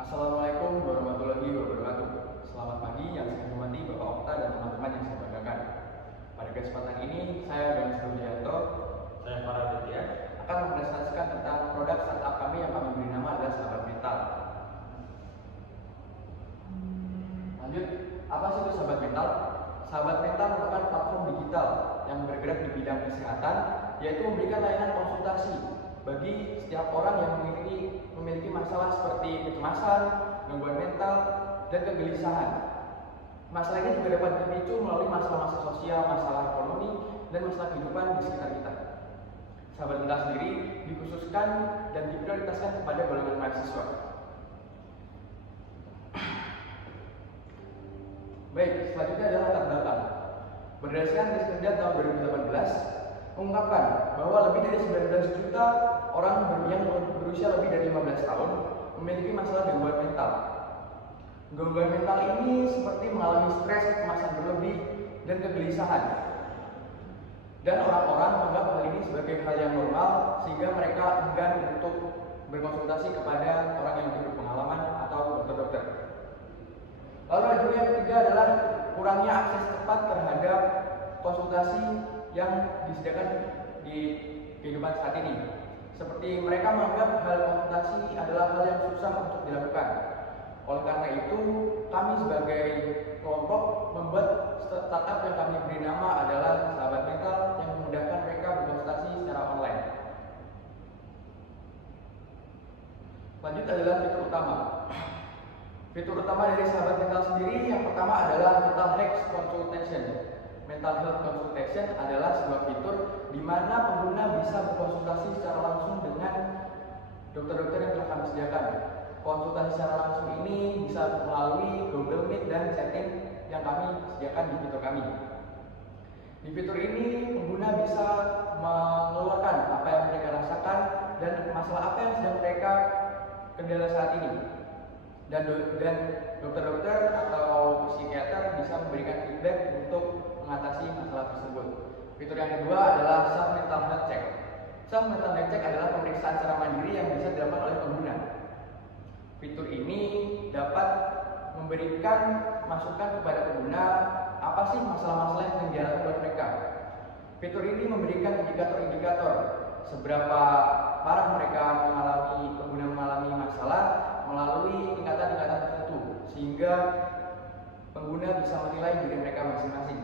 Assalamualaikum warahmatullahi wabarakatuh. Selamat pagi yang saya hormati Bapak Okta dan teman-teman yang saya banggakan. Pada kesempatan ini, saya Bani Sulianto, Saya Farah Aditya. akan mempresentasikan tentang produk startup kami yang kami beri nama adalah Sahabat Mental. Lanjut, apa sih itu Sahabat Mental? Sahabat Mental merupakan platform digital yang bergerak di bidang kesehatan, yaitu memberikan layanan konsultasi bagi setiap orang yang memiliki masalah seperti kecemasan, gangguan mental, dan kegelisahan. Masalah ini juga dapat dipicu melalui masalah-masalah sosial, masalah ekonomi, dan masalah kehidupan di sekitar kita. Sahabat Mental sendiri dikhususkan dan diprioritaskan kepada golongan mahasiswa. Baik, selanjutnya adalah latar belakang. Berdasarkan riset kerja tahun 2018 mengungkapkan bahwa lebih dari 19 juta orang yang berusia lebih dari 15 tahun memiliki masalah gangguan mental. Gangguan mental ini seperti mengalami stres, kecemasan berlebih, dan kegelisahan. Dan orang-orang menganggap hal ini sebagai hal yang normal sehingga mereka enggan untuk berkonsultasi kepada orang yang lebih berpengalaman atau dokter-dokter. Lalu juga yang ketiga adalah kurangnya akses tepat terhadap konsultasi yang disediakan di kehidupan saat ini. Seperti mereka menganggap hal konsultasi adalah hal yang susah untuk dilakukan. Oleh karena itu, kami sebagai kelompok membuat startup yang kami beri nama adalah Sahabat Mental yang memudahkan mereka berkonsultasi secara online. Lanjut adalah fitur utama. Fitur utama dari Sahabat Mental sendiri yang pertama adalah Mental Health Consultation. Mental Health Consultation adalah sebuah fitur di mana pengguna bisa berkonsultasi secara langsung dengan dokter-dokter yang telah kami sediakan. Konsultasi secara langsung ini bisa melalui Google Meet dan chatting yang kami sediakan di fitur kami. Di fitur ini pengguna bisa mengeluarkan apa yang mereka rasakan dan masalah apa yang sedang mereka kendala saat ini. Dan dokter-dokter atau psikiater bisa memberikan feedback untuk mengatasi masalah tersebut. Fitur yang kedua adalah Self Mental Health Check. Self Mental Health Check adalah pemeriksaan secara mandiri yang bisa dilakukan oleh pengguna. Fitur ini dapat memberikan masukan kepada pengguna apa sih masalah-masalah yang dialami oleh mereka. Fitur ini memberikan indikator-indikator seberapa parah pengguna mengalami masalah melalui tingkatan-tingkatan tertentu sehingga pengguna bisa menilai diri mereka masing-masing.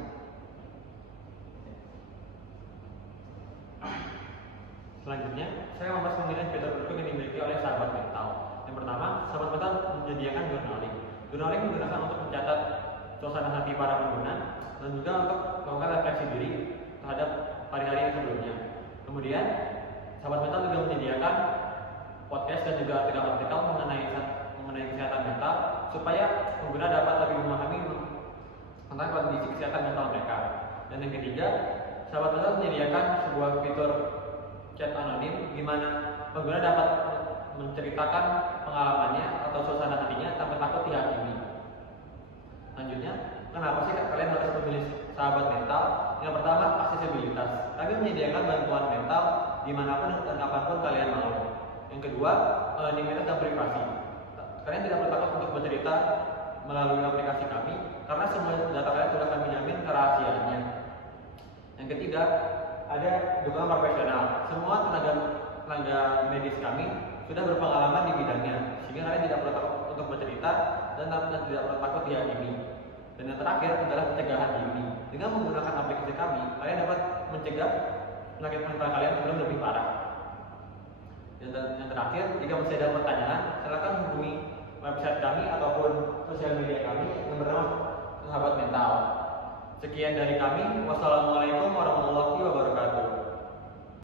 Selanjutnya, saya membahas mengenai fitur produk yang dimiliki oleh Sahabat Mental. Yang pertama, Sahabat Mental menyediakan journaling. Journaling digunakan untuk mencatat suasana hati para pengguna dan juga untuk melakukan refleksi diri terhadap hari-hari yang sebelumnya. Kemudian, Sahabat Mental juga menyediakan podcast dan juga artikel-artikel mengenai kesehatan mental supaya pengguna dapat lebih memahami tentang kondisi kesehatan mental mereka. Dan yang ketiga, Sahabat Mental menyediakan sebuah fitur chat anonim di mana pengguna dapat menceritakan pengalamannya atau suasana hatinya tanpa takut dihakimi. Selanjutnya, kenapa sih kalian harus memilih Sahabat Mental? Yang pertama, aksesibilitas. Kami menyediakan bantuan mental dimanapun dan kapanpun kalian mau. Yang kedua, anonimitas dan privasi. Kalian tidak perlu takut untuk bercerita melalui aplikasi kami karena semua data kalian sudah kami jamin kerahasiaannya. Yang ketiga, ada dukungan profesional. Semua tenaga medis kami sudah berpengalaman di bidangnya, sehingga kalian tidak perlu takut untuk bercerita dan tidak perlu takut dihakimi. Dan yang terakhir adalah pencegahan dini. Dengan menggunakan aplikasi kami, kalian dapat mencegah penyakit mental kalian sebelum lebih parah. Dan yang terakhir, jika masih ada pertanyaan, silakan hubungi website kami ataupun sosial media kami yang bernama Sahabat Mental. Sekian dari kami. Wassalamualaikum warahmatullahi wabarakatuh.